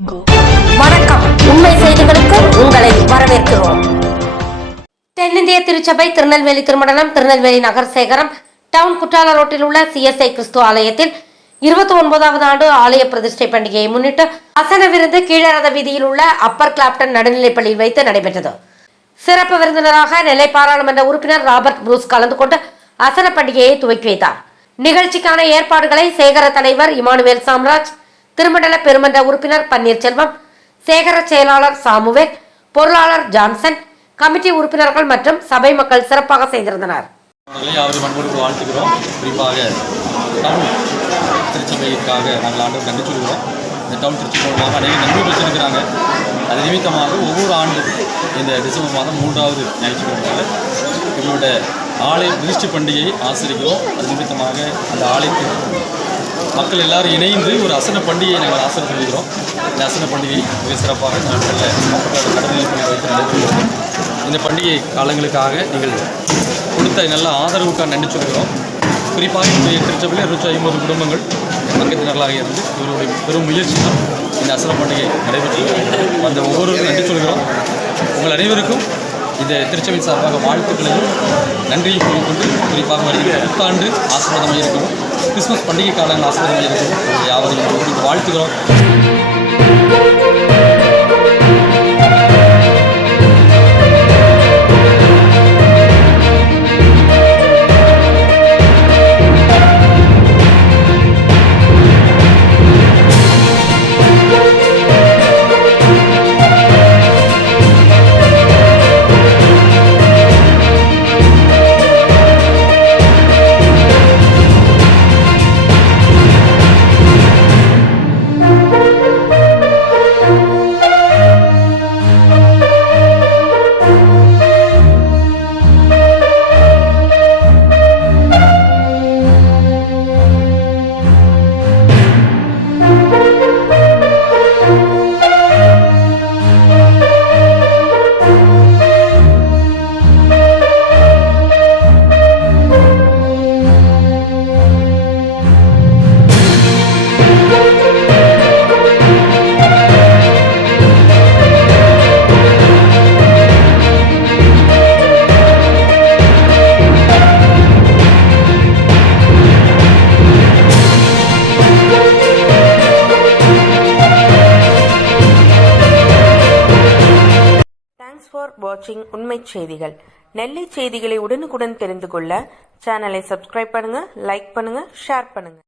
வணக்கம். உண்மை செய்திகளுக்கு உங்களை வரவேற்கிறோம். தென்னிந்திய திருச்சபை திருநெல்வேலி திருமணம் திருநெல்வேலி நகர்சேகரம் டவுன் குற்றால ரோட்டில் உள்ள CSI கிறிஸ்து ஆலயத்தில் 29வது ஆண்டு ஆலய பிரதிஷ்டை பண்டிகையை முன்னிட்டு அசன விருந்து கீழரத வீதியில் உள்ள அப்பர் கிளாப்டன் நடுநிலைப்பள்ளியில் வைத்து நடைபெற்றது. சிறப்பு விருந்தினராக நெல்லை பாராளுமன்ற உறுப்பினர் ராபர்ட் புரூஸ் கலந்து கொண்டு அசன பண்டிகையை துவக்கி வைத்தார். நிகழ்ச்சிக்கான ஏற்பாடுகளை சேகர தலைவர் இமானுவேல் சாம்ராஜ், திருமண்டல பெருமன்ற உறுப்பினர் பன்னீர்செல்வம், சேகர செயலாளர் சாமுவேல், பொருளாளர் ஜான்சன், கமிட்டி உறுப்பினர்கள் மற்றும் சபை மக்கள் சிறப்பாக செய்திருந்தனர். வாழ்த்துக்கிறோம். குறிப்பாக டவுன் திருச்சபைக்காக நாங்கள் ஆண்டு நன்றி சொல்கிறோம். இந்த டவுன் திருச்சி மூலமாக அநேக நன்மைகள் வச்சிருக்கிறாங்க. அது நிமித்தமாக ஒவ்வொரு ஆண்டும் இந்த டிசம்பர் மாதம் 3வது ஞாயிற்றுக்கிழமை எங்களோட ஆலய பிரதிஷ்டை பண்டிகையை ஆசரிக்கிறோம். அது நிமித்தமாக அந்த ஆலயத்தில் மக்கள் எல்லாரும் இணைந்து ஒரு அசன பண்டிகையை நாங்கள் ஆசனம் செய்கிறோம். இந்த அசன பண்டிகை மிக சிறப்பாக நாட்களில் கடற்நிலைப்பள்ளி வைத்து நடைபெறுகிறது. இந்த பண்டிகை காலங்களுக்காக நீங்கள் கொடுத்த நல்ல ஆதரவுக்காக நன்றி சொல்கிறோம். குறிப்பாக இன்றைய திருச்சபையில் 250 குடும்பங்கள் பக்கத்தினர்களாக இருந்து இவருடைய பெரும் முயற்சி தான் இந்த அசன பண்டிகை நடைபெற்று அந்த ஒவ்வொருவருக்கும் நன்றி சொல்கிறோம். உங்கள் அனைவருக்கும் இந்த திருச்சபையின் சார்பாக வாழ்த்துக்களையும் நன்றியை கூறிக்கொண்டு குறிப்பாக வருகிற புத்தாண்டு ஆசீர்வாதமாக இருக்கணும், கிறிஸ்துமஸ் பண்டிகை காலங்கள் ஆசீர்வாதமாக இருக்கணும், யாவரையும் வாழ்த்துக்கிறோம். ஃபார் வாட்சிங் உண்மை செய்திகள். நெல்லை செய்திகளை உடனுக்குடன் தெரிந்து கொள்ள சேனலை சப்ஸ்கிரைப் பண்ணுங்க, லைக் பண்ணுங்க, ஷேர் பண்ணுங்க.